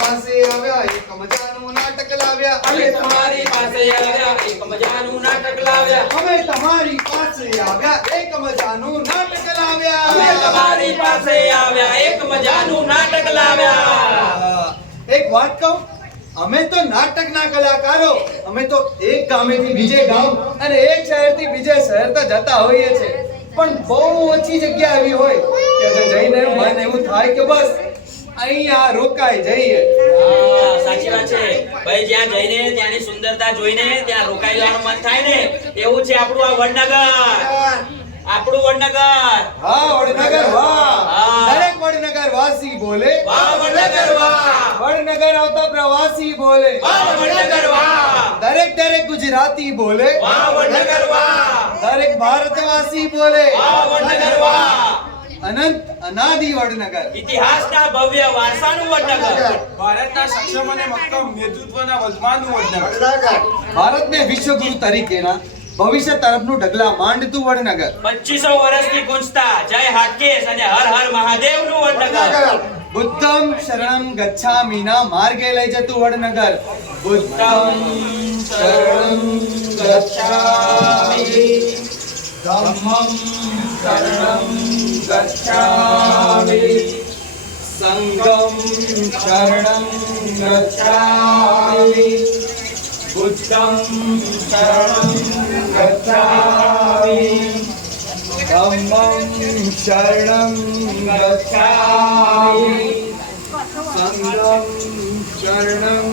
પાસે આવ્યા એક મજાનું નાટક લાવ્યા અમે તમારી પાસે આવ્યા એક મજાનું નાટક લાવ્યા અમે તમારી પાસે આવ્યા એક મજાનું નાટક લાવ્યા અમે તમારી પાસે આવ્યા એક મજાનું નાટક લાવ્યા એક વાત કહું અમે તો નાટકના કલાકારો અમે તો એક ગામેથી બીજે ગામ અને એક શહેરથી બીજે શહેર તો જતા હોઈએ છે પણ બહુ ઓછી જગ્યા આવી હોય કે જે જઈને મન એવું થાય કે બસ અહીંયા રોકાઈ જઈએ સાચી વાત છે ભાઈ જ્યાં જઈને ત્યાંની સુંદરતા જોઈને ત્યાં રોકાઈ જવાનું મન થાય ને એવું છે આપણું આ વડનગર આપણું વડનગર હા વડનગર વાહ હા. દરેક વડનગર વાસી બોલે વાહ વડનગર વાહ વડનગર આવતા પ્રવાસી બોલે વાહ વડનગર વાહ દરેક ગુજરાતી બોલે વાહ વડનગર વાહ દરેક ભારતવાસી બોલે વાહ વડનગર વાહ અનંત અનાદિ વડનગર ઇતિહાસના ભવ્ય વારસાનું વડનગર ભારતના સક્ષમ અને મક્કમ નેતૃત્વના વર્તમાનનું વડનગર ભારતને વિશ્વગુરુ તરીકેના ભવિષ્ય તરફનું ડગલા માંડતું વડનગર 2500 વર્ષથી ગુંજતા જય હાટકેશ અને હર હર મહાદેવનું વડનગર બુદ્ધમ શરણમ ગચ્છામીના માર્ગે લઈ જતું વડનગર બુદ્ધમ શરણમ ગચ્છામિ ધમ્મમ શરણમ ગચ્છામિ સંઘમ શરણમ ગચ્છામિ बुद्धं शरणं गच्छामि धम्मं शरणं गच्छामि संघं शरणं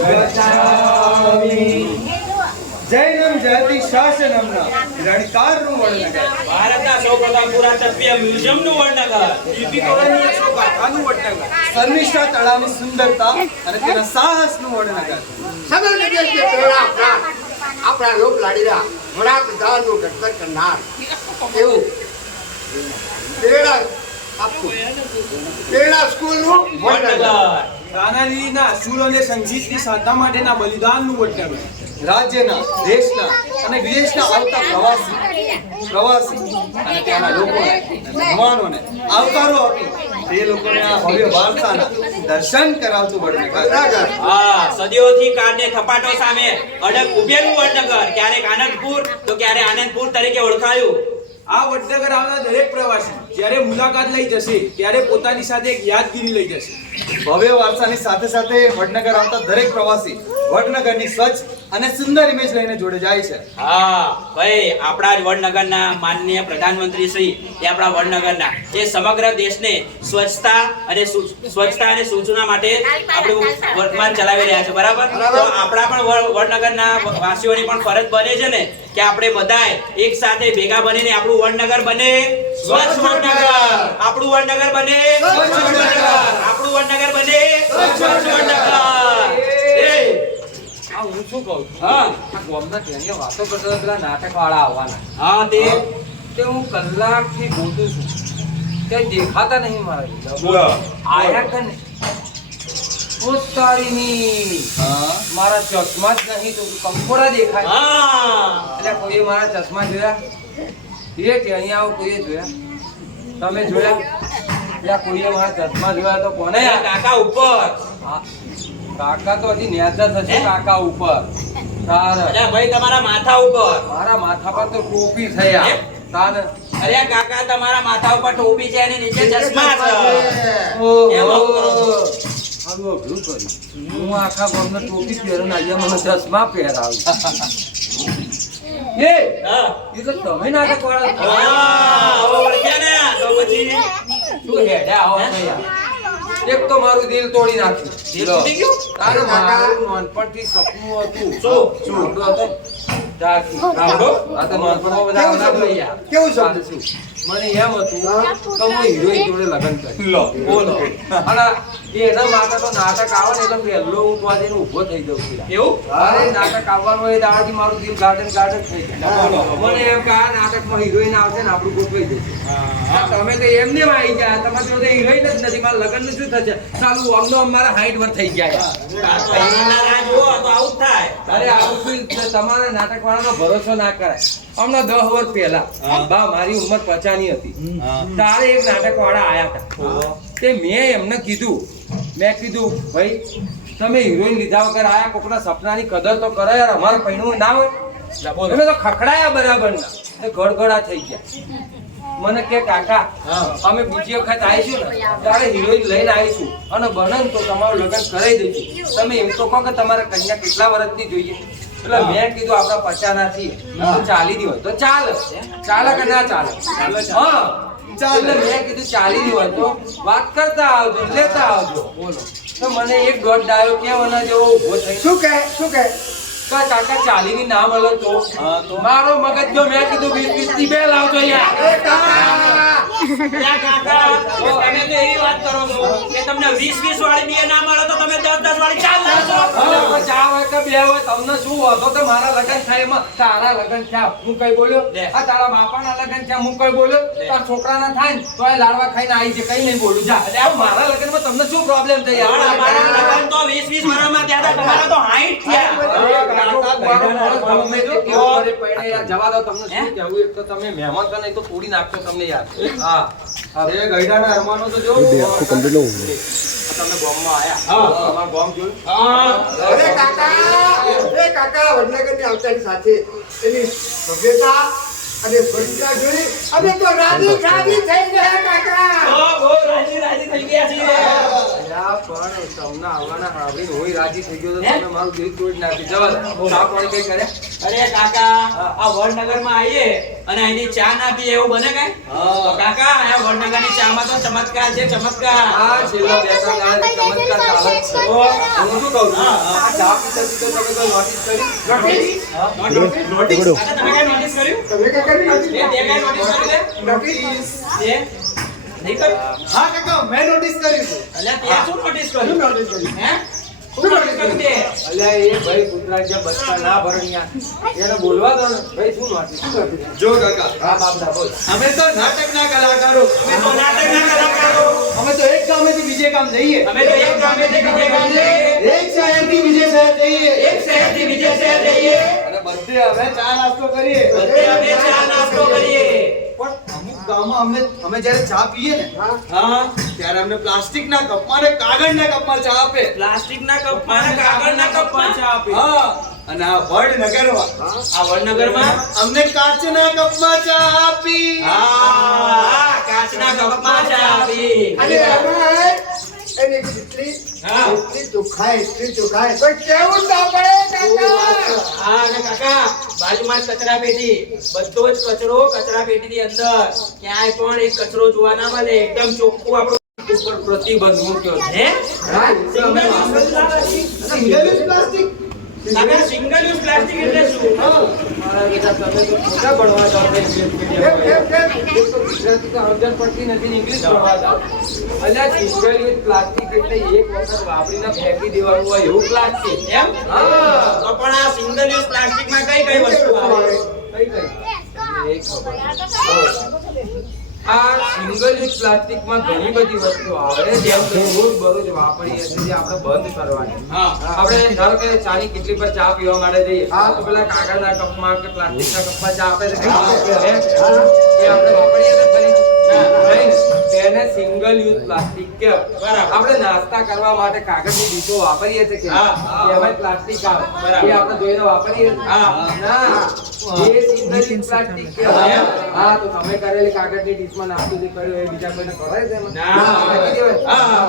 गच्छामि जैनम जयति शासनमना રણકારનું વડનગર ભારતના સૌપ્રથમ પુરાતત્વીય મ્યુઝિયમનું વડનગર દીપિકોરાની શોભાનું વડનગર શર્મિષ્ઠા તળાવની સુંદરતા અને તેના સાહસનું વડનગર સમગ્ર દેશને પ્રેરણા આપણા લોક લાડીલા વડાપ્રધાનનું ઘડતર કરનાર એવું પ્રેરણા આપવું પ્રેરણા સ્કૂલનું વડનગર વડનગર રાણાજીના અસુર અને સંગીતની સાધના માટેના બલિદાનનું વડનગર રાજ્યના દેશના અને વિદેશના આવતા પ્રવાસી અને ત્યાંના લોકોને મહેમાનોને આવકારો આપી તે લોકોને આ ભવ્ય વારસાના દર્શન કરાવતું વડનગર હા સદીઓથી કાળને થપાટો સામે અડગ ઉભેલું વડનગર ક્યારેક આનંદપુર તો ક્યારે આનંદપુર તરીકે ઓળખાયું આ વડનગર આવનાર દરેક પ્રવાસી જ્યારે મુલાકાત લઈ જશે ત્યારે પોતાની સાથે એક યાદગીરી લઈ જશે ભવ્ય વારસાની સાથે સાથે વડનગર આવતા દરેક પ્રવાસી વડનગરની સ્વચ્છ અને સુંદર ઇમેજ લઈને જોડે જાય છે હા ભાઈ આપણા જ વડનગરના માનનીય પ્રધાનમંત્રી શ્રી એ આપણા વડનગરના એ સમગ્ર દેશને સ્વચ્છતા અને સૂચના માટે આપણું વર્તમાન ચલાવી રહ્યા છે બરાબર તો આપણા પણ વડનગરના વાસીઓની પણ ફરજ બને છે ને કે આપણે બધાય એક સાથે ભેગા બનીને આપણું વડનગર બને સ્વચ્છ વડનગર આપણું વડનગર બને સ્વચ્છ વડનગર આપણું વડનગર બને સ્વચ્છ વડનગર એ આ હું શું કહું છું હા આ ગામના ટેણીઓ વાતો કરતા હતા પેલા નાટકવાળા આવવાના હા તે હું કલાકથી ગોતું છું ક્યાંય દેખાતા નહીં મારા આયા કને ઉતારીની મારા ચશ્મા જ નહીં તો કંકોડા દેખાય હા એટલે કોઈએ મારા ચશ્મા જોયા એ ટેણી આવો કોઈએ જોયા તમે જોયા એટલે કોઈએ મારા ચશ્મા જોયા તો કોને એ કાકા ઉપર હા, કાકા તો હજી નેતા થશે કાકા ઉપર તારે અલ્યા ભાઈ તમારા માથા ઉપર મારા માથા પર તો ટોપી થયા તારે અરે કાકા તમારા માથા ઉપર ટોપી છે અને નીચે ચશ્મા છે ઓહો. એમ આવું કરો છો. આવું અઘરું કર્યું. હું આખા ગામને ટોપી પહેરું ને અહીંયા મને ચશ્મા પહેરાવું એ હા એ તો તમે નાટક વાળા છો. હા હવે ઓળખ્યા ને તો પછી શું હેડ્યા હો ભૈયા. એક તો મારું દિલ તોડી નાખ્યું દિલ તૂટી ગયું? તારે મારું નાનપણથી સપનું હતું શું? આવડું હતું? જાગી. આવડું? આ તો નાનપણમાં બધા આવડા ભૈયા. કેવું સપનું? શું? મને એમ હતું કે હું હિરોઈન જોડે લગ્ન કરીશ. બોલો અને એના માટે તો નાટક આવે ને એટલે પહેલો હું તો આજે ઊભો થઈ જાઉં છું. એવું અરે નાટક આવવાનું હોય દાદાજી મારું દિલ ગાર્ડન થઈ જાય. મને એમ કે આ નાટકમાં હિરોઈન આવશે ને આપણું ગોઠવાઈ જશે. તમે તો એમને આવી ગયા તમારે તો હિરોઈન જ નથી મારા લગ્ન નું શું થશે ચાલુ અમનો અમારા હાઈટ પર થઈ જાય. આ તો હીરોના રાહ જુઓ તો આવું જ થાય અરે આવું શું તમારા નાટક વાળાનો ભરોસો ના કરાય. હમણાં 10 વર્ષ પહેલા બા મારી ઉંમર 50 ની હતી તારે એક નાટક વાળા આયા હતા તે મેં એમને કીધું મેં કીધું ભાઈ તમે હિરોઈન લીધા વગર આયા કોકના સપનાની કદર તો કરો યાર, અમારે પૈણું ના હોય. અમે તો ખખડાયા બરાબર ના ગડગડા થઈ ગયા. મને કે કાકા અમે બીજી વખત આવીશું ને ત્યારે હિરોઈન લઈને આવીશું અને બને ને તો તમારું લગ્ન કરાવી દઈશું. તમે એમ તો કહો કે તમારે કન્યા કેટલા વર્ષની જોઈએ? એટલે મેં કીધું આપણા 50 ના છીએ તો 40 ની હોય તો ચાલે કે ના ચાલે? હા એટલે મેં કીધું 40 ની હોય તો વાત કરતા આવજો, લેતા આવજો. બોલો તો મને એક દોઢ ડાયો કેવાના જેવો ઉભો થઈ. શું કહે કાકા 40 ની ના મળે તો મારો મગજ જો મેં કીધું 20 ની બે લાવજો યાર. એ કાકા ત્યાં કાકા, તમે તો એવી વાત કરો છો કે તમને 20 વાળી બે ના મળે તો તમે 10 વાળી ચાર લાવશો. હવે ચા હોય કે બે હોય તમને શું વાંધો? તો મારા લગ્ન થાય એમાં તારા લગ્ન થયા હું કઈ બોલ્યો? આ તારા બાપાના લગ્ન થયા હું કઈ બોલ્યો? તારા છોકરાના થાય ને તો એ લાડવા ખાઈને આવી છે, કઈ નહીં બોલું. જા એટલે મારા લગ્નમાં તમને શું પ્રોબ્લેમ થઈ? પણ અમારા લગ્ન તો 20 વર્ષમાં થયા હતા, તમારા તો 60 થયા. જવા દો, તમને શું કહેવું? એક તો તમે મહેમાન છો નહીં તો તોડી નાખશો તમને યાર. હા અરે ગઈડાના અરમાનો તો જો તમે ગામમાં આયા, તમારું ગામ જોયું? અરે કાકા વડનગરની આવતાની સાથે એની સભ્યતા અને ભરતા જોઈ અમે તો રાજી થઈ ગયા કાકા. બહુ રાજી થઈ ગયા છીએ. અલ્યા, પણ તમને આવવાના સાંભળીને હુંય રાજી થઈ ગયો તો તમે મારું દિલ તોડી નાખ્યું. જવા દો, ચા પાણી કઈ કર્યા? અરે કાકા, આ વડનગરમાં આવીએ અને અહીંની ચા ના પીએ એવું બને કાંઈ? તો કાકા, આ વડનગરની ચામાં તો ચમત્કાર છે, ચમત્કાર. આ છેલ્લા 2-3 દાડાથી ચમત્કાર ચાલે જ છે. હું શું કહું છું? આ ચા પીતા પીતા તમે કોઈ નોટિસ કરી? નોટિસ? કાકા, તમે કાંઈ નોટિસ કર્યું? તમે કઈ કરી તે કાંઈ નોટિસ કર્યું? નોટિસ તે? નહીં કર્યું? હા કાકા મેં નોટિસ કર્યું છે. અલ્યા, તે શું નોટિસ કર્યું? નોટિસ કરી હે? શું નોટિસ કર્યું તે? અલ્યા, એ ભાઈ કૂતરા જે બચકા ના ભરણ્યા એને બોલવા દો ને. ભાઈ શું નોટિસ? જો કાકા હા બાપડા બોલ. અમે તો નાટકના કલાકારો, અમે તો નાટકના કલાકારો. અમે તો એક ગામેથી બીજે ગામ જઈએ, અમે તો એક ગામેથી બીજે ગામ જઈએ, એક શહેરથી બીજે શહેર જઈએ, એક શહેરથી બીજે શહેર જઈએ, અને બધે અમે ચા નાસ્તો કરીએ. બધે અમે ચા નાસ્તો કરીએ. પણ અમુક ગામમાં અમે જ્યારે ચા પીએ ને હા, ત્યારે અમને પ્લાસ્ટિકના કપમાં ને કાગળના કપમાં ચા આપે. પ્લાસ્ટિકના કપમાં અને કાગળના કપમાં ચા આપે. હા, અને આ વડનગરમાં આ વડનગરમાં અમને કાચના કપમાં ચા આપી. હા, કાચના કપમાં ચા આપી. અને એમાં એની હા. એટલી ચોખાઈ તો કેવું ના પડે કાકા. હા, અને કાકા, બાજુમાં જ કચરા પેટી, બધો જ કચરો કચરા પેટીની અંદર, ક્યાંય પણ એક કચરો જોવા ના મળે, એકદમ ચોખ્ખું આપણું ઉપર પ્રતિબંધ મૂક્યો છે. હે? Single use plastic. કાકા, સિંગલ યુઝ પ્લાસ્ટિક એટલે શું? મારા બેટા તમે તો ખોટા ભણવા જાઓ છો ઇંગ્લિશ મીડિયમમાં. એક તો ગુજરાતી તો સમજણ પડતી નથી ને ઇંગ્લિશ ભણવા જાઓ. અલ્યા, સિંગલ યુઝ પ્લાસ્ટિક એટલે એક વખત વાપરીને ફેંકી દેવાનું હોય એવું પ્લાસ્ટિક. એમ? હા. તો પણ આ સિંગલ યુઝ પ્લાસ્ટિકમાં કઈ કઈ વસ્તુ આવે? કઈ આ સિંગલ યુઝ પ્લાસ્ટિકમાં ઘણી બધી વસ્તુઓ આવે જેમ કે રોજ વાપરીએ છીએ જે આપણે બંધ કરવાની. હા. આપણે ધારો કે ચાની કેટલી પર ચા પીવા માટે જઈએ તો પેલા કાગળના કપમાં કે પ્લાસ્ટિકના કપમાં ચા આપે છે એ આપણે વાપરીએ તો ખરી. નહીં ને? તેને સિંગલ યુઝ પ્લાસ્ટિક કહેવાય. બરાબર. આપણે નાસ્તા કરવા માટે કાગળની ડીશો વાપરીએ છીએ કે હા. એમાં પ્લાસ્ટિક આવે બરાબર. એ આપણે ધોઈને વાપરીએ છીએ. હા. ના, એ સિંગલ યુઝ પ્લાસ્ટિક કહેવાય. હા, તો તમે કરેલી કાગળની ડીશમાં નાસ્તો જે કર્યો એ બીજા કોઈને ખવાય છે એમાં? ના. નાખી દેવાય? હા.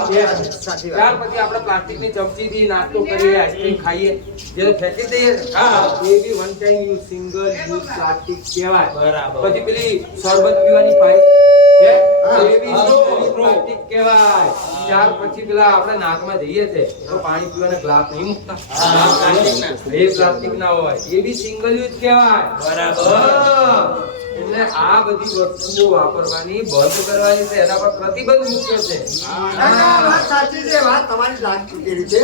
ત્યાર પછી આપણે પ્લાસ્ટિકની ચમચીથી નાસ્તો કરીએ, આઈસ્ક્રીમ ખાઈએ, જે તો ફેંકી દઈએ ને, હા. એ બી one time use single use plastic કહેવાય. બરાબર. પછી પેલી શરબત પીવાની પાઇપ એ બી હા. પ્લાસ્ટિક કહેવાય. ત્યાર પછી પેલા આપણે નાકમાં જઈએ છે તો પાણી પીવાના ગ્લાસ નહીં મૂકતા, હા, પ્લાસ્ટિકના. એ પ્લાસ્ટિક ના હોય, એ બી સિંગલ યુઝ કહેવાય. બરાબર. હા. એટલે આ બધી વસ્તુઓ વાપરવાની બંધ કરવાની છે, એના પર પ્રતિબંધ મૂક્યો છે. કાકા, વાત સાચી છે, વાત તમારી સાચી કરી છે.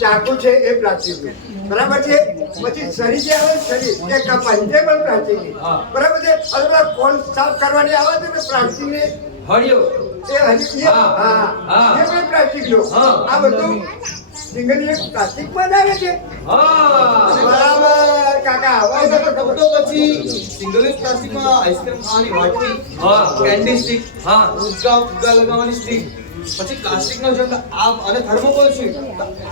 ચાકુ છે એ પ્લાસ્ટિકનું બરાબર છે. પછી સરી જે આવે સરી એ કપાઈ એ પણ પ્લાસ્ટિકની હા. બરાબર છે. અને પેલા કોણ સાફ કરવાની આવે છે ને પ્લાસ્ટિકની હળિયો. એ હજી હા. હા હા. એ પણ પ્લાસ્ટિકનું. હા. આ બધું સિંગલ યુઝ પ્લાસ્ટિકમાં જ આવે છે. હા. બરાબર કાકા, હવે તો પછી સિંગલ યુઝ પ્લાસ્ટિકમાં આઈસ્ક્રીમ ખાવાની વાટકી, હા. કેન્ડી સ્ટિક, હા. ઉગા લગાવવાની સ્ટિક, પછી પ્લાસ્ટિકનો જગ આ અને થર્મોકોલ છે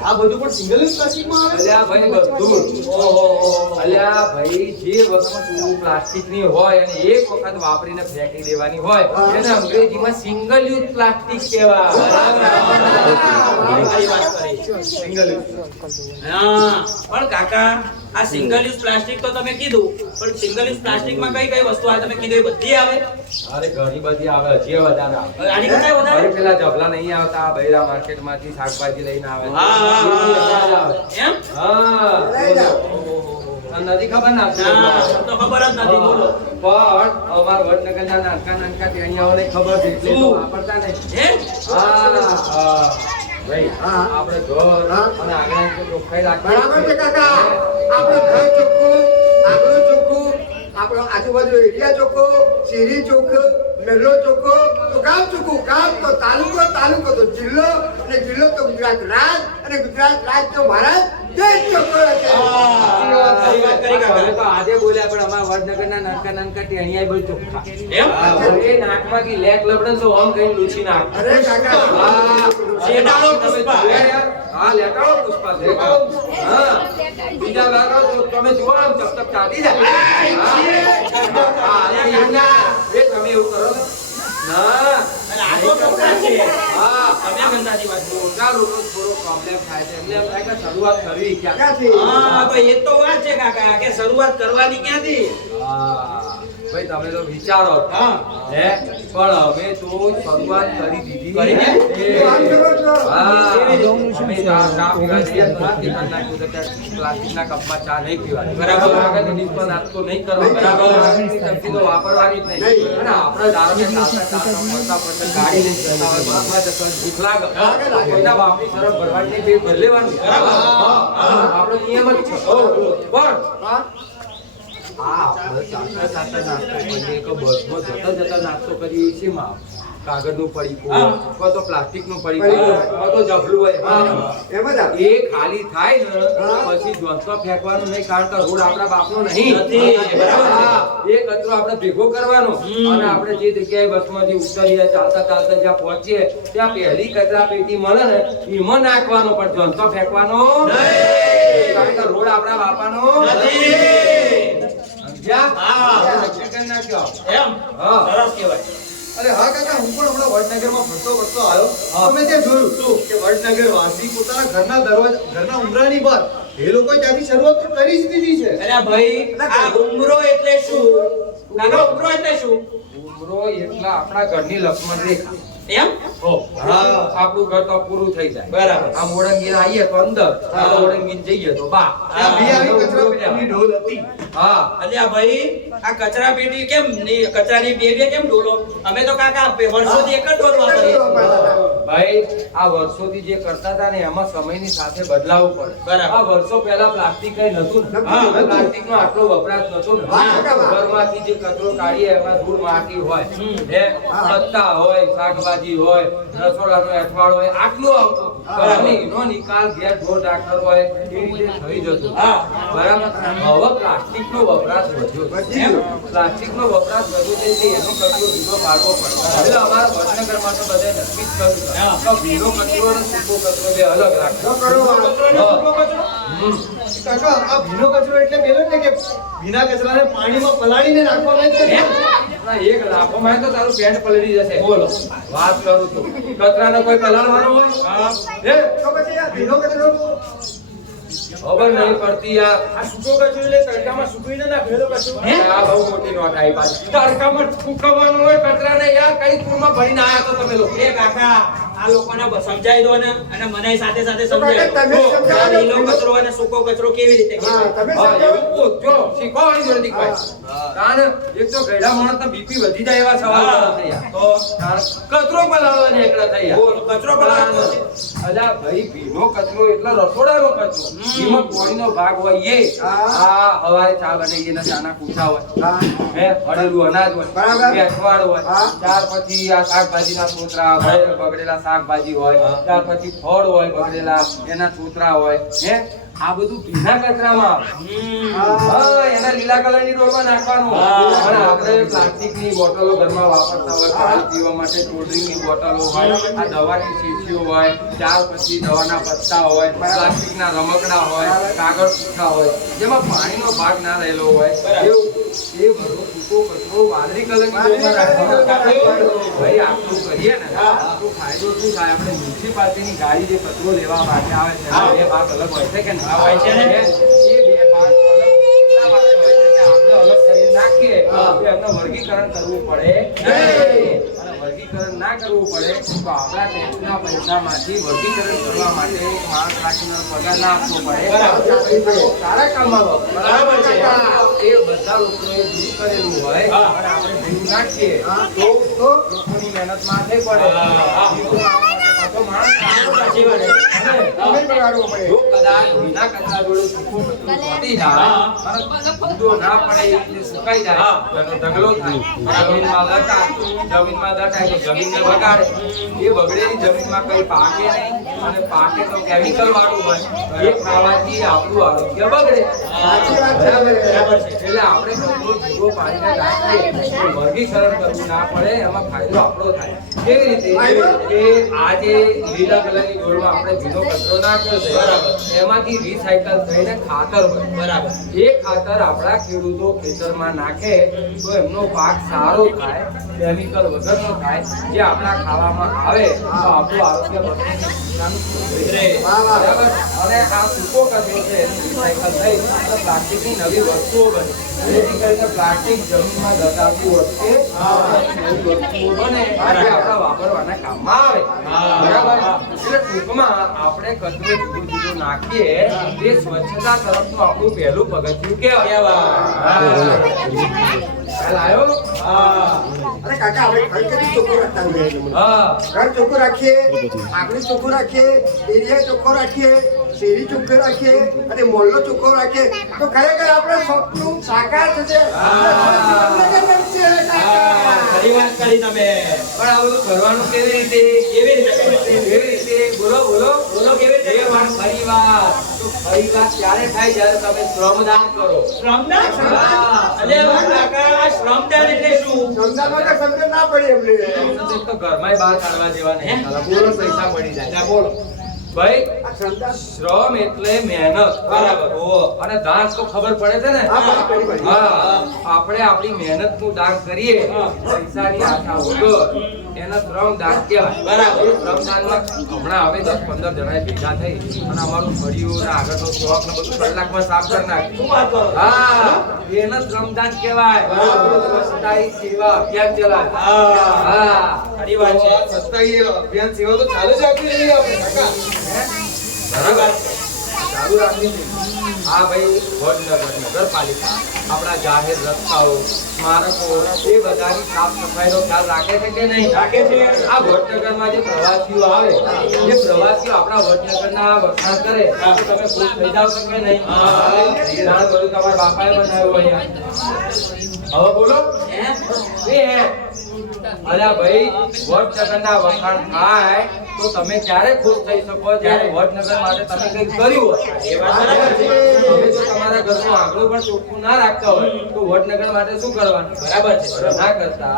આ બધું પણ સિંગલ યુઝ પ્લાસ્ટિકમાં આવે અલ્યા ભાઈ બધું અલ્યા ભાઈ જે વસ્તુ પ્લાસ્ટિકની હોય અને એક વખત વાપરીને ફેંકી દેવાની હોય એને અંગ્રેજીમાં સિંગલ યુઝ પ્લાસ્ટિક કહેવાય. સારી વાત કરી. સિંગલ યુઝ હા, પણ કાકા આ સિંગલ યુઝ પ્લાસ્ટિક તો તમે કીધું, પણ સિંગલ યુઝ પ્લાસ્ટિકમાં કઈ કઈ વસ્તુ આ તમે કીધું એ બધી આવે? અરે ઘણી બધી આવે, જે વધારે આવે. આની કરતા વધારે? અરે પેલા જબલા નહીં આવતા, બૈરા માર્કેટમાંથી શાકભાજી લઈને આવે. હા, હા, હા. એમ? હા. તને નથી ખબર ના? ના, તો ખબર જ નથી. બોલો. પણ અમારા વડનગરના નાનકા નાનકા ટેણિયાઓને ખબર છે એટલે તો વાપરતા નહીં. એમ? હા, હા. ભાઈ, હા. આપણે ઘર અને આંગણાની ચોખ્ખાઈ રાખવી. બરાબર છે કાકા. આપણું ઘર ચોખ્ખું, આપણું ચોખ્ખું, આપણો આજુબાજુ એરિયા ચોખ્ખો, શેરી ચોખ્ખો, મહેલો ચોખ્ખો, તો ગામ ચોખ્ખું, ગામ તો તાલુકો, તાલુકો તો જિલ્લો, અને જિલ્લો તો ગુજરાત રાજ, અને ગુજરાત રાજ તો મહારાજ દેશ ચોખ્ખો રહેશે. સારી વાત કરી કાકા. હવે તો આજે બોલ્યા પણ અમારા વડનગરના નાનકા નાનકા ટેણિયા બહુ ચોખ્ખા. એમ? એ નાકમાંથી લેક લબડે તો આમ કઈ લૂછી નાખ. અરે કાકા, હા. શેડાળો પુષ્પા. હા, લેટાડો પુષ્પા છે. હા. બીજા લાગો તો તમે જુઓ આમ ચપચપ ચાટી જાય. હા, એ તમે એવું કરો ને? ના. અને આ તો ચોખ્ખા છે. હા. તમે ગંદાજી વાત કરો. મોટા લોકો થોડો પ્રોબ્લેમ થાય છે એમને એમ થાય કે શરૂઆત કરવી ક્યાં. ક્યાંથી? હા, તો એ તો વાત છે કાકા કે શરૂઆત કરવાની ક્યાંથી? હા. ભાઈ તમે તો વિચારો હા. હે પણ અમે તો શરૂઆત કરી દીધી. કરી દે? આમ કરો છો? હા. અમે ચા પીવા જઈએ તો પ્લાસ્ટિક નાખ્યું તો ત્યાં પ્લાસ્ટિકના કપમાં ચા નહીં પીવાની. બરાબર. આગળ ડીશમાં નાસ્તો નહીં કરવાનો. બરાબર. પ્લાસ્ટિકની ચમચી તો વાપરવાની જ નહીં. અને આપણે ધારો કે ચાલતા ફરતા ગાડી લઈને જતા હોય, બસમાં જતા હોય, ભૂખ લાગે. કોઈના બાપની તરફ ભરવાની નહીં, પેટ ભરી લેવાનું. બરાબર. હા. આપણો નિયમ જ છે. પણ હા? આપણે ચાલતા ચાલતા નાસ્તો કરીએ કે બસમાં જતા જતા નાસ્તો કરીએ શેમાં? કાગળનું પડીકું હા. અથવા તો પ્લાસ્ટિકનું પડીકું અથવા તો જબલું હોય એમ જ આવે. એ ખાલી થાય ને પછી જોંતો ફેંકવાનું નહીં, કારણ કે રોડ આપણા બાપનો નહીં. નથી. બરાબર છે. હા, એ કચરો આપણે ભેગો કરવાનો અને આપણે જે જગ્યાએ બસમાંથી ઉતરીએ ચાલતા ચાલતા જ્યાં પહોંચીએ ત્યાં પહેલી કચરા પેટી મળે ને એમાં નાખવાનો, પણ જોંતો ફેંકવાનો નહીં, કારણ કે રોડ આપણા બાપાનો નથી. સમજ્યા? હા. નક્કી કરી નાખ્યો. એમ? હા. સરસ કહેવાય. અરે હા કાકા, હું પણ હમણાં વડનગરમાં ફરતો આવ્યો તો મેં ત્યાં જોયું શું કે વડનગર વાસી પોતાના ઘરના ઉંબરાની બહાર એ લોકો ત્યાંથી શરૂઆત તો કરી જ દીધી છે. અરે ભાઈ, આ ઉમરો એટલે શું? નાનો ઉમરો એટલે શું? ઉમરો એટલે આપણા ઘરની લક્ષ્મણ રેખા. એમ? હા, આપણું ઘર તો પૂરું થઈ જાય. બરાબર. આમ ઓળંગીને આવીએ તો અંદર, આ તો ઓળંગીને જઈએ તો બહાર. ત્યાં બી આવી કચરા પેટીની ઢોલ હતી. હા. અલ્યા ભાઈ, આ કચરા પેટી કેમ કચરાની બે કેમ ડોલો? અમે તો કાકા વર્ષોથી એક જ ડોલ વાપરીએ. ભાઈ, આ વર્ષોથી જે કરતા હતા ને એમાં સમયની સાથે બદલાવું પડે. બરાબર. આ વર્ષો પહેલા પ્લાસ્ટિક કઈ નતું ને. હા, પ્લાસ્ટિક નો આટલો વપરાશ નતો ને. ઘરમાંથી જે કચરો કાઢીએ એમાં ધૂળ માટી હોય, હે પત્તા હોય, શાકભાજી હોય, રસોડાનો અઠવાડો હોય, આટલું આવતું. અને એનો નિકાલ ઘેર ઢોર ઢાંકર હોય એ રીતે થઈ જતું. હા. બરાબર. હવે પ્લાસ્ટિક નો વપરાશ વધ્યો છે. વધ્યો. પ્લાસ્ટિક નો વપરાશ વધ્યો છે એટલે એનો કચરો ભીનો પાડવો પડે. એટલે અમારા વડનગરમાં તો બધાએ નક્કી જ કર્યું કે ભીનો કચરો અને સૂકો કચરો બે અલગ રાખો. કાકા, આ ભીનો કચરો એટલે પેલો જ ને કે ભીના કચરાને પાણીમાં પલાળીને નાખવાનો જ છે. ના, એક લાફોમાં તો તારું પેન્ટ પલળી જશે. બોલો, વાત કરું છું. કચરાને કોઈ પલાળવાનો હોય? હે? તો પછી આ ભીનો કચરો ખબર નહીં પડતી યાર. આ સૂકો કચરો એટલે તડકામાં સૂકવીને નાખેલો કચરો. આ બહુ મોટી નોટ આવી પાછી. તડકામાં સૂકવવાનું હોય કચરાને યાર, કઈ કુરમાં ભરીને આયા તો તમે લોકો? એ કાકા, આ લોકોને સમજાઈ દો ને, અને મને સાથે સાથે તો સમજાઈ કાકા, તમે દો. સમજાવો. આ લીલો કચરો અને સૂકો કચરો કેવી રીતે હા, કહેવાય? તમે હા, સમજાવો. એવું પૂછજો. શીખવાડી જલ્દી ભાઈ. કારણ એક તો ગયડા માણસના બીપી વધી જાય એવા સવાલ હા. કરે છે યાર. તો કચરો પલાળવાને એકલા થઈ યાર. બોલો, કચરો પલાળવાનો છે. અલા ભાઈ, ભીનો કચરો એટલે રસોડાનો કચરો. એમાં પાણીનો ભાગ હોય એ. આ હવારે ચા બનાવીએ ને ચાના કૂચા હોય. હા. હે, અડેલું અનાજ હોય. બરાબર. બેઠવાડ હોય. હા. ત્યાર પછી આ શાકભાજીના છોતરા હોય, બગડેલા શાકભાજી હોય. ત્યાર પછી ફળ હોય બગડેલા, એના છોતરા હોય. હે, આ બધું ભીના કચરામાં આવે. હા, એના લીલા કલરની ડોલમાં નાખવાનું. હા. અને આપણે પ્લાસ્ટિકની બોટલો ઘરમાં વાપરતા હોય, પાણી પીવા માટે કોલ્ડ ડ્રિંકની બોટલો હોય, આ દવાની શીશીઓ હોય, ત્યાર પછી દવાના પત્તા હોય, પ્લાસ્ટિકના રમકડા હોય, કાગળ પૂઠા હોય, જેમાં પાણીનો ભાગ ના રહેલો હોય, એ બધો સૂકો કચરો વાદળી કલરની ડોલમાં નાખવાનો. ભાઈ આટલું કરીએ ને તો ફાયદો શું થાય? આપણે મ્યુનિસિપાલિટીની ગાડી જે કચરો લેવા માટે આવે છે એના બે ભાગ અલગ હોય છે કે ના હોય છે ને? એ બે ભાગ અલગ એટલા માટે હોય છે કે આપણે અલગ કરી નાખીએ તો એમને વર્ગીકરણ કરવું પડે નહીં. અને વર્ગીકરણ ના કરવું પડે તો આપણા ટેક્સના પૈસામાંથી વર્ગીકરણ કરવા માટે એક માણસ રાખીને પગાર ના આપવો પડે. સારા કામમાં બરાબર છે. એ બધા લોકોએ દૂર કરેલું હોય અને આપણે ભેગું નાખીએ તો લોકોની મહેનત માથે પડે. પાછો માણસ કામ સાચી વાત છે. તમે બગાડવો પડે. જો કદાચ ભીના કચરા જોડે સૂકો કચરો ચોંટી જાય અને ધૂંધો ના પડે એ રીતે સુકાઈ જાય તો એનો ઢગલો થાય. જમીનમાં દટાય તો જમીનને બગાડે. એ બગડેલી જમીનમાં કઈ પાકે નહીં અને પાકે તો કેમિકલ વાળું હોય. એ ખાવાથી આપણું આરોગ્ય બગડે. સાચી વાત છે. બરાબર છે. એટલે આપણે કચરો જુદો પાડીને નાખીએ તો વર્ગીકરણ કરવું ના પડે, એમાં ફાયદો આપણો થાય. કેવી રીતે કે આ જે લીલા કલરની ડોલમાં આપણે ભીનો કચરો નાખ્યો છે એમાંથી રિસાયકલ થઈને ખાતર બને. બરાબર. એ ખાતર આપણા ખેડૂતો ખેતરમાં નાખે તો એમનો પાક સારો થાય, કેમિકલ વગરનો થાય. જે આપણા ખાવામાં આવે તો આપણું આરોગ્ય સુધરે. બરાબર. અને આ સૂકો કચરો છે એનું રિસાયકલ થઈ તો પ્લાસ્ટિકની નવી વસ્તુઓ બને. જેથી કરીને પ્લાસ્ટિક જમીનમાં દટાવતી વખતે નવી વસ્તુઓ બને જે આપણા વાપરવાના કામમાં આવે. બરાબર. એટલે ટૂંકમાં આપણે કચરો જુદો જુદો નાખીએ તે સ્વચ્છતા તરફનું આપણું પહેલું પગથિયું કહેવાય. ખ્યાલ આવ્યો? અરે કાકા આપણે ઘર કેટલું ચોખ્ખું રાખતા હોઈએ. હા. ઘર ચોખ્ખું રાખીએ, આંગણું ચોખ્ખું રાખીએ, એરિયા ચોખ્ખો રાખીએ, શેરી ચોખ્ખો રાખીએ અને મોહલ્લો ચોખ્ખો રાખીએ તો ખરેખર આપણે સ્વપ્નનું સાકાર થશે. ખરી વાત કરી તમે. પણ આ બધું કરવાનું કેવી રીતે? કેવી રીતે? કેવી રીતે? બોલો બોલો બોલો કેવી રીતે? એ વાત ખરી વાત. તો ખરી વાત ત્યારે થાય જ્યારે તમે શ્રમદાન કરો. શ્રમદાન? અલે વાહ કાકા, શ્રમદાન એટલે શું? સમજાવવા તો સમજ ના પડી એમને. તો ઘરમાંય બહાર કાઢવા જેવા નહીં. બોલો, પૈસા મળી જાય. જા, બોલો ભાઈ. આ સમજાવ. શ્રમ એટલે મહેનત. બરાબર. અને દાન તો ખબર પડે છે ને? હા, પડી. હા. આપણે આપણી મહેનતનું દાન કરીએ પૈસાની આશા વગર એના શ્રમ દાન કહેવાય. બરાબર. એ શ્રમ દાનમાં હમણાં હવે 10-15 જણાએ ભેગા થઈ અને અમારું ફળિયું ને આગળનો ચોક ને બધું કલાકમાં સાફ કરી નાખ્યું. શું વાત કરો? હા, એને શ્રમદાન કહેવાય. સ્વચ્છતાની સેવા અભિયાન ચલાવે. હા. ખરી વાત છે. સત્તાઈ અભિયાન સેવા તો ચાલુ જ આપી રહી આપણે કાકા. બરાબર. ચાલુ રાખી છે. હા ભાઈ, વડનગર નગરપાલિકા આપણા જાહેર રસ્તાઓ, સ્મારકો એ બધાની સાફ સફાઈનો ખ્યાલ રાખે છે કે નહીં? રાખે છે. આ વડનગરમાં જે પ્રવાસીઓ આવે એ પ્રવાસીઓ આપણા વડનગરના વખાણ કરે તો તમે ખુશ થઈ જાવ છો કે નહીં? જાણ બધું તમારા બાપાએ બનાવ્યું અહીંયા. હવે બોલો. એ અલા ભાઈ, વડનગરના વખાણ થાય તો તમે ક્યારે ખુશ થઈ શકો? જ્યારે વડનગર માટે તમે કંઈક કર્યું હોય. એ વાત બરાબર છે. તમે જો તમારા ઘરનું આંગણું પણ ચોખ્ખું ના રાખતા હોય તો વડનગર માટે શું કરવાનું? બરાબર છે. ના કરતા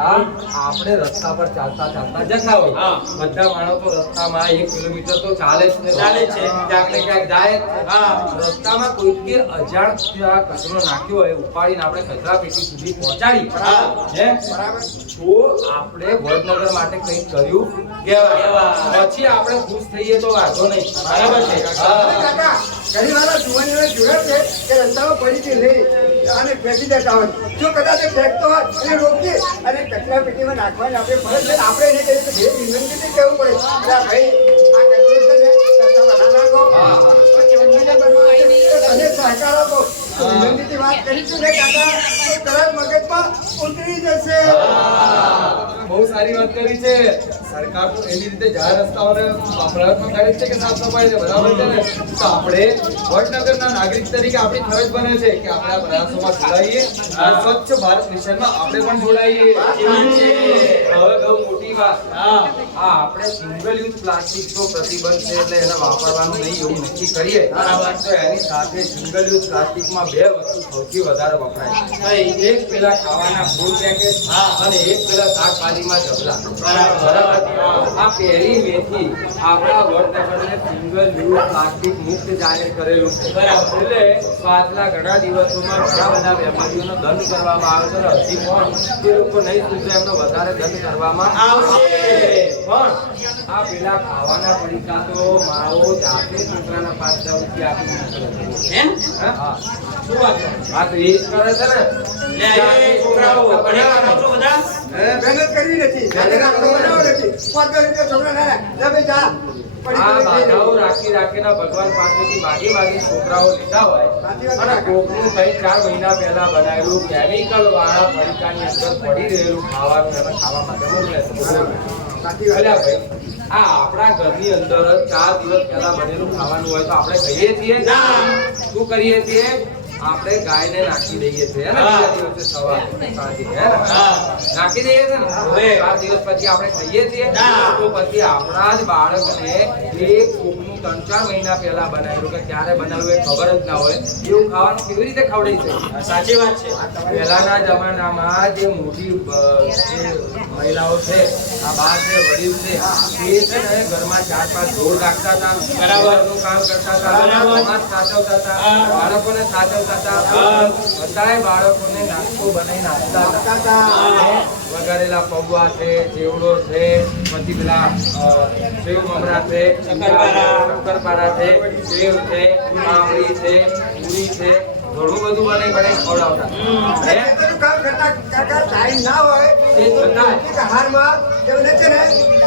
આપણે રસ્તા પર ચાલતા ચાલતા જતા હોય. હા. બધા માણસો રસ્તામાં 1 કિલોમીટર તો ચાલે જ ને. ચાલે જ છે. ક્યાંક ને ક્યાંક જાય જ. હા. રસ્તામાં કોઈકે અજાણ કચરો નાખ્યો હોય ઉપાડીને આપણે કચરા પેટી સુધી પહોંચાડી હા. હે? તો આપણે વડનગર માટે કંઈક કર્યું કહેવાય. પછી આપણે ખુશ થઈએ તો વાંધો નહીં. બરાબર છે. અરે કાકા, ઘણી વાર આ જુવાનીઓને જોયા છે કે રસ્તામાં પડીથી લઈ અને ફેંકી દેતા હોય. જો કદાચ એ ફેંકતો હોય એને રોકીએ અને કચરા પેટીમાં નાખવાની આપણે ફરજ છે. આપણે એને કહીએ કે બે વિનંતીથી કહેવું પડે કે આ ભાઈ આ કચરો છે ને રસ્તામાં ના નાખો. પછી અન્યને બનવા આવે તો તમે સહકાર આપો. તો વિનંતીથી વાત કરીશું ને કાકા તો તરત મગજમાં ઉતરી જશે. બહુ સારી વાત કરી છે. સરકાર તો એની રીતે જાહેર રસ્તાઓને પ્રયત્ન કરે છે કે સાફ સફાઈ છે, બરાબર છે ને? તો આપણે વડનગરના નાગરિક તરીકે આપણી ફરજ બને છે કે આપણે આ પ્રયાસોમાં જોડાઈએ અને સ્વચ્છ ભારત મિશનમાં આપણે પણ જોડાઈએ. હવે બહુ મોટી વાત. હા હા, આપણે સિંગલ યુઝ પ્લાસ્ટિક તો પ્રતિબંધ છે એટલે એને વાપરવાનું નહીં એવું નક્કી કરીએ. બરાબર. તો એની સાથે સિંગલ યુઝ પ્લાસ્ટિકમાં બે વસ્તુ સૌથી વધારે વપરાય. કઈ? એક પેલા ખાવાના ફૂડ પેકેટ હા. અને એક પેલા શાકભાજીમાં ઢગલા. બરાબર. બરાબર. આ પહેલી મેથી આપણા વડનગરને સિંગલ યુઝ પ્લાસ્ટિક મુક્ત જાહેર કરેલું છે. બરાબર. એટલે પાછલા ઘણા દિવસોમાં ઘણા બધા વેપારીઓનો દંડ કરવામાં આવે છે અને હજી પણ જે લોકો નહીં સુધરે એમનો વધારે દંડ કરવામાં આવશે. પણ આ પેલા ખાવાના પડીકા તો માઓ જાતે છોકરાના 5,000 રૂપિયા આપી મોકલે છે. એમ? હા. શું વાત છે? આ તો એ જ કરે છે ને. લે એ છોકરાઓ પડીકા ખાઓ છો બધા? મહેનત કરવી નથી મહેનત આટલો બનાવો નથી 15 રૂપિયા છોકરા ના લે ભાઈ જા પડી આ પડી ખાઈ બાધાઓ લે. રાખીને ભગવાન પાસેથી માગી છોકરાઓ લીધા હોય સાચી વાત અને છે. કોકનું 3-4 મહિના પહેલા બનાવેલું કેમિકલ વાળા પડીકાની અંદર પડી રહેલું ખાવાનું એને ખાવા માટે મોકલે છે. સાચી વાત અલ્યા છે. ભાઈ, આ આપણા ઘરની અંદર જ 4 દિવસ પહેલા બનેલું ખાવાનું હોય તો આપણે ખાઈએ છીએ? ના. શું કરીએ છીએ? આપણે ગાયને નાખી દઈએ છીએ હે ને? હા. બીજા દિવસે સવારે સાંજે હે ને? હા. નાખી દઈએ છીએ ને? હવે. 4 દિવસ પછી આપણે ખાઈએ છીએ? ના. તો પછી આપણા જ બાળકને એક કોકનું 3-4 મહિના પહેલા બનાવેલું કે ક્યારે બનાવ્યું એ ખબર જ ના હોય એવું ખાવાનું કેવી રીતે ખવડાવી શકે? સાચી વાત છે. પહેલાના જમાનામાં જે મોટી જે મહિલાઓ છે, આ બા છે, વડીલ છે, એ છે ને ઘરમાં 4-5 ઢોર રાખતા હતા, બરાબર. ઘરનું કામ કરતા હતા, બરાબર. સમાજ સાચવતા હતા, હા. બાળકોને સાચવતા હતા, હા. બધાય બાળકોને નાસ્તો બનાવીને આપતા હતા. કાકા. અને વઘારેલા પૌવા છે, ચેવડો છે, પછી પેલા સેવ મમરા છે, શક્કરપારા છે, સેવ છે, પાપડી છે, પૂરી છે, ઘણું બધું બનાવી ખવડાવતા. હે? ખેતરનું કામ કરતા કાકા ટાઈમ ના હોય એ છતાંય. કે હારમાં એમને છે ને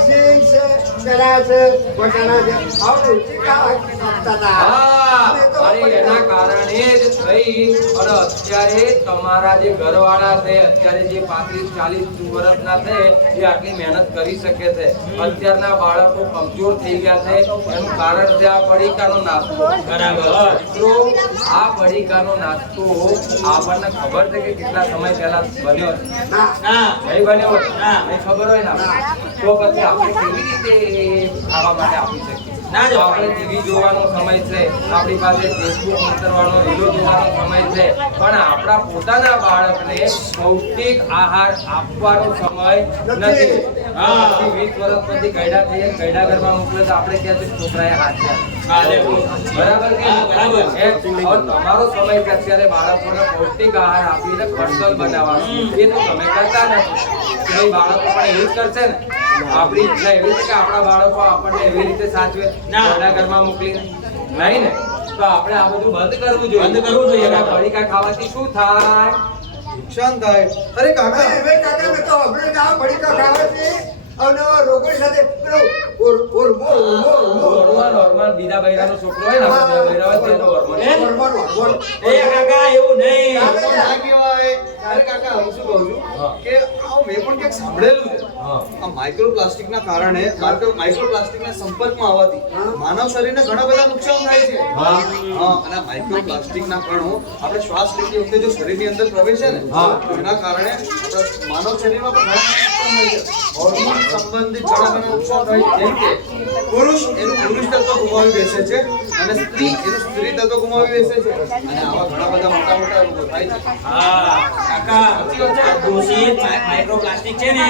સિંગ છે ચણા છે વટાણા છે આવું આપતા હતા. હા, અને તો અને એના કારણે જ થઈ અને અત્યારે તમારા જે ઘરવાળા છે, અત્યારે જે 35-40 વર્ષના છે એ આટલી મહેનત કરી શકે છે. અત્યારના બાળકો કમજોર થઈ ગયા છે એનું કારણ છે આ પડીકાનો નાસ્તો. બરાબર. મિત્રો, આ પડીકાનો નાસ્તો આપણને ખબર છે કે કેટલા સમય પહેલા બન્યો છે? ના ના. નહીં બન્યો હોય? ના. નહીં ખબર હોય ને આપણે? તો પછી આપણે કેવી રીતે ખાવા માટે આપી શકીએ? ના જ આપણે ટીવી જોવાનો સમય છે, આપણી પાસે ફેસબુક મંતરવાનો રીલો જોવાનો સમય છે, પણ આપણા પોતાના બાળકને પૌષ્ટિક આહાર આપવાનો સમય નથી. હા. 20 વર્ષ પછી ગયડા થઈએ, ગયડા ઘરમાં મોકલે તો આપણે ક્યાં છે છોકરાએ હાથ હા, લે. બરાબર કે? હા, બરાબર. હવે તમારો સમય છે અત્યારે બાળકોને પૌષ્ટિક આહાર આપીને ખર્ચલ બનાવવાનો. એ તો તમે કરતા નથી. કે ભાઈ બાળકો પણ એવું જ કરશે ને? આપણી ઈચ્છા એવી છે કે આપણા બાળકો આપણને એવી રીતે સાચવે ના. ઘરના ઘરમાં મોકલીને? નહીં ને? તો આપણે આ બધું બંધ કરવું જોઈએ. બંધ કરવું જોઈએ. અને પડીકા ખાવાથી શું થાય? નુકસાન થાય. અરે કાકા, હવે કાકા મેં તો હમણાં જ આ પડીકા ખાવાથી અવનવા રોગોની સાથે પેલું નોર્મલ બીજા બૈરાનો છોકરો હોય ને, આપણે બે બૈરા હોય તેનો હોર્મોન. એ કાકા એવું નહીં. એવું ના કહેવાય. અરે કાકા, હું શું કહું છું હા. કે આ મેં પણ ક્યાંક સાંભળેલું છે. હા. આ માઇક્રોપ્લાસ્ટિકના કારણે માઇક્રોપ્લાસ્ટિકના સંપર્કમાં આવવાથી માનવ શરીરને ઘણા બધા નુકસાન થાય છે. હા. હા, અને આ માઇક્રોપ્લાસ્ટિકના કણો આપણે શ્વાસ લેતી વખતે જો શરીરની અંદર પ્રવેશે ને હા. તો એના કારણે આપણા માનવ શરીરમાં પણ ઘણા નુકસાન થાય છે. હોર્મોન સંબંધિત ઘણા નુકસાન થાય છે. જેમ કે પુરુષ એનું પુરુષ તત્વ ગુમાવી બેસે છે અને સ્ત્રી એનું સ્ત્રી તત્વ ગુમાવી બેસે છે, અને આવા ઘણા બધા મોટા મોટા રોગો થાય છે. હા, કાકા, આ દૂષિત માઇક્રોપ્લાસ્ટિક છે ને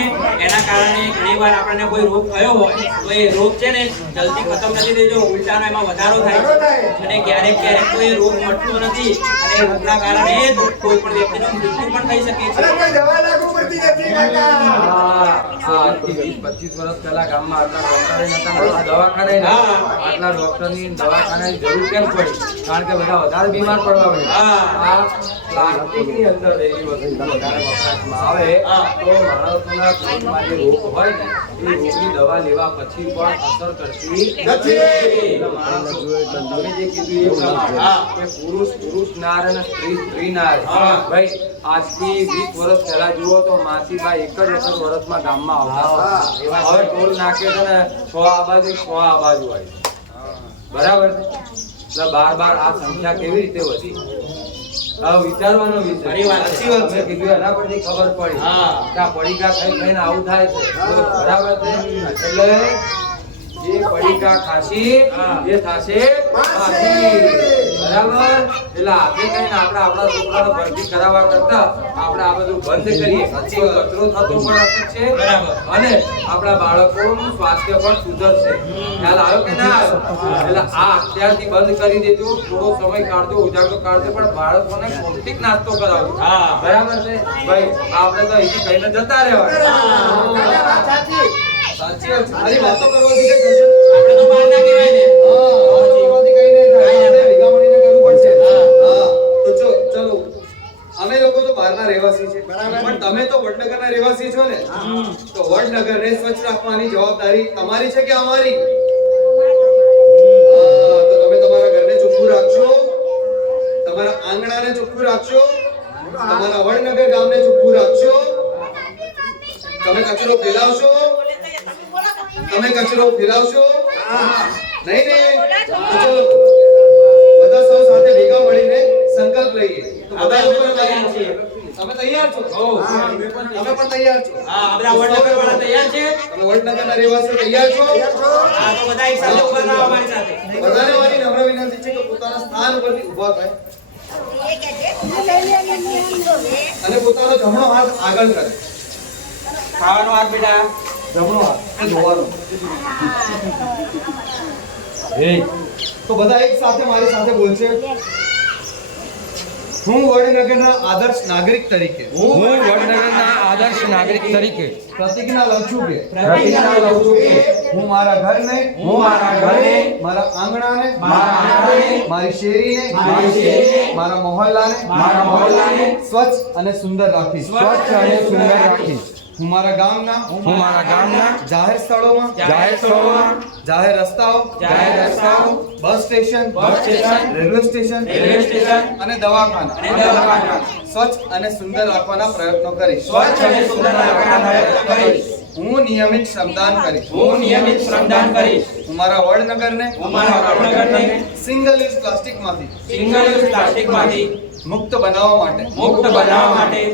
એના કારણે ઘણીવાર આપણને કોઈ રોગ થયો હોય તો એ રોગ છે ને જલ્દી ખતમ નથી થતો, ઉલટાનો એમાં વધારો થાય છે. અને ક્યારેક ક્યારેક તો એ રોગ મટતો નથી અને એ રોગના કારણે જ કોઈ પણ વ્યક્તિનું મૃત્યુ પણ થઈ શકે છે. અરે કોઈ દવા લાગુ પડતી નથી કાકા. આ 20-25 વર્ષ પહેલા ગામમાં આટલા ડોક્ટરે નતા, નવા દવાખાને નતા. હા. આટલા ડોક્ટરની દવાખાનાની જરૂર કેમ પડી? કારણ કે બધા વધારે બીમાર પડવા હા. મળ્યા. આ પ્લાસ્ટિકની અંદર રહેલી વસ્તુ વધારે વપરાશમાં આવે હા. તો માણસોના શરીરમાં જે રોગ હોય ને એ રોગની દવા લેવા પછી પણ અસર કરતી નથી. એટલે માણસો તમે જે કીધું એ પ્રમાણે હા. કે પુરુષ નાર અને સ્ત્રી નાર. હા. ભાઈ આજથી 20 વર્ષ પહેલા જુઓ તો માસીબા એક જ વર્ષમાં ગામમાં આવતા હા. હતા. હવે ટોલ નાખે છે ને 6 આ બાજુ 6 આ બાજુ હોય બરાબર છે. એટલે બાર આ સંખ્યા કેવી રીતે વધી? આ વિચારવાનો વિષય. ખરી વાત છે. સાચી વાત છે. અમે કીધું એના પરથી ખબર પડી હા. કે આ પડીકા ખાઈ ખાઈને આવું થાય છે. બરાબર છે. એટલે જે પડીકા ખાશી એ થાશે માસી. બરાબર. એટલે આજે કહીને આપણે આપણા છોકરાને ભરતી કરાવવા કરતા આપણે આ બધું બંધ કરીએ. તો કચરો થતો પણ અટકશે. બરાબર. અને આપણા બાળકોનું સ્વાસ્થ્ય પણ સુધરશે. ખ્યાલ આવ્યો કે ના આવ્યો? એટલે આ અત્યારથી બંધ કરી દેજો. થોડો સમય કાઢજો, ઉજાગરો કાઢજો, પણ બાળકોને પૌષ્ટિક નાસ્તો કરાવજો. હા. બરાબર છે ભાઈ? આપણે તો અહીંથી કહીને જતા રહેવાના. સાચી વાત છે. ખાલી વાતો કરવાથી કઈ થશે? આપણે તો બહાર ના કહેવાય ને. હા, વાતો કરવાથી કઈ નહીં થાય. આપણે ભેગા મળીને કરવું પડશે. હા. તો ચલો અમે લોકો તો બહારના રહેવાસી છે, પણ તમે તો વડનગરના રહેવાસી છો ને, તો વડનગરને સ્વચ્છ રાખવાની જવાબદારી તમારી છે કે અમારી? હા, તો તમે તમારા ઘરને ચોખ્ખું રાખજો, તમારા આંગણાને ચોખ્ખું રાખજો, તમારા વડનગર ગામને ચોખ્ખું રાખજો. તમે કચરો ફેલાવશો? તમે કચરો ફેલાવશો? નહીં ને? તો ચલો બધા સૌ સાથે ભેગા મળીને સંકલ્પ લઈએ. તો બધા લોકો તૈયાર છીએ. તમે તૈયાર છો? તમે પણ તૈયાર છો? હા, આપણા વડનગરવાળા તૈયાર છે? તમે વડનગરના રહેવાસીઓ તૈયાર છો? હા, તો બધા એક સાથે ઉભા રહો અમારી સાથે. બધાને મારી નમ્ર વિનંતી છે કે પોતાના સ્થાન ઉપરથી ઊભા થાય અને પોતાનો જમણો હાથ આગળ કરે. ખાવાનો હાથ બેટા. જમણો હાથ એ ધોવાનો. તો બધા એક સાથે મારી સાથે બોલશે. હું વડનગરના આદર્શ નાગરિક તરીકે હું વડનગરના આદર્શ નાગરિક તરીકે પ્રતિજ્ઞા લઉં છું કે પ્રતિજ્ઞા લઉં છું કે હું મારા ઘરને, મારા આંગણાને, મારી શેરીને, મારા મહોલ્લાને સ્વચ્છ અને સુંદર રાખીશ. સ્વચ્છ અને સુંદર રાખીશ. હું મારા ગામના, જાહેર સ્થળોમાં, જાહેર રસ્તાઓ, બસ સ્ટેશન, રેલવે સ્ટેશન અને દવાખાના સ્વચ્છ અને સુંદર રાખવાના પ્રયત્નો કરીશ. હું નિયમિત શ્રમદાન કરીશ. હું મારા વડનગરને સિંગલ યુઝ પ્લાસ્ટિકમાંથી મુક્ત બનાવવા માટે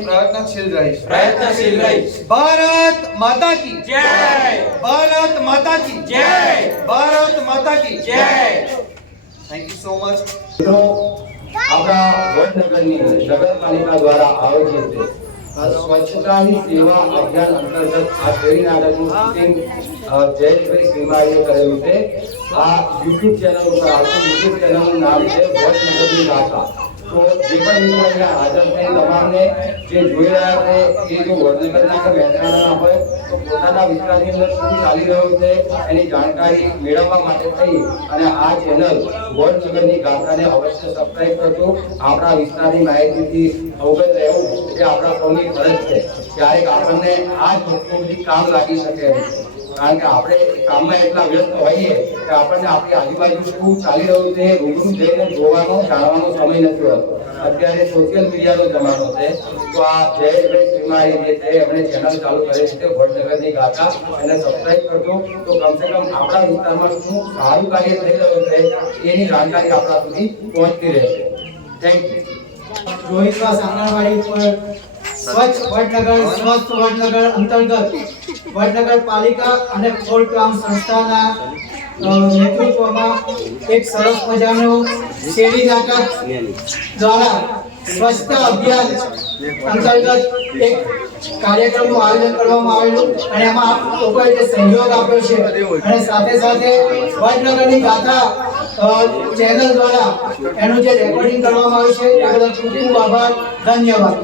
પ્રયત્નશીલ રહીશ. ભારત માતા કી જય. ભારત માતા કી જય. ભારત માતા કી જય. Thank you so much. મિત્રો આપણા વડનગરની નગરપાલિકા દ્વારા આયોજિત સ્વચ્છતાની સેવા અભિયાન અંતર્ગત આ શેરી નાટકનું શૂટિંગ જયેશભાઈ શ્રીમાળીએ કરેલું છે. આ યુટ્યુબ ચેનલ ઉપર આવતું યુટ્યુબ ચેનલનું નામ છે વડનગરની ગાથા. તો જે પણ મિત્રો અહીંયા હાજર છે તમામને જે જોઈ રહ્યા છે એ જો વડનગરના કે મહેસાણાના હોય તો પોતાના વિસ્તારની અંદર શું ચાલી રહ્યું છે એની જાણકારી મેળવવા માટે થઈ અને આ ચેનલ વડનગરની ગાથાને અવશ્ય સબસ્ક્રાઇબ કરજો. આપણા વિસ્તારની માહિતીથી અવગત રહેવું એ આપણા સૌની ફરજ છે. ક્યારેક આપણને આ જ વસ્તુ બધી કામ લાગી શકે છે, કારણ કે આપણે કામમાં એટલા વ્યસ્ત હોઈએ કે આપણને આપણી આજુબાજુ શું ચાલી રહ્યું છે રૂબરૂ જઈને જોવાનો જાણવાનો સમય નથી હોતો. અત્યારે સોશિયલ મીડિયાનો જમાનો છે, તો આ જયેશભાઈ શ્રીમાળી જે છે એમણે ચેનલ ચાલુ કરી છે વડનગરની ગાથા, એને સબસ્ક્રાઇબ કરજો. તો કમસે કમ આપણા વિસ્તારમાં શું સારું કાર્ય થઈ રહ્યું છે એની જાણકારી આપણા સુધી પહોંચતી રહેશે. Thank you. રોહિતવાસ આંગણવાડી પર સ્વચ્છ વડનગર સ્વસ્થ વડનગર અંતર્ગત વડનગર પાલિકા અને ફોરક્રામ સંસ્થાના નેતૃત્વમાં એક સરસ મજાનું શેરી નાટક દ્વારા સ્વચ્છતા અભિયાન અંતર્ગત એક કાર્યક્રમનું આયોજન કરવામાં આવેલું અને એમાં લોકોએ જે સહયોગ આપ્યો છે અને સાથે સાથે વડનગરની ગાથા ચેનલ દ્વારા એનું જે રેકોર્ડિંગ કરવામાં આવ્યું છે એ બદલ ખૂબ ખૂબ આભાર. ધન્યવાદ.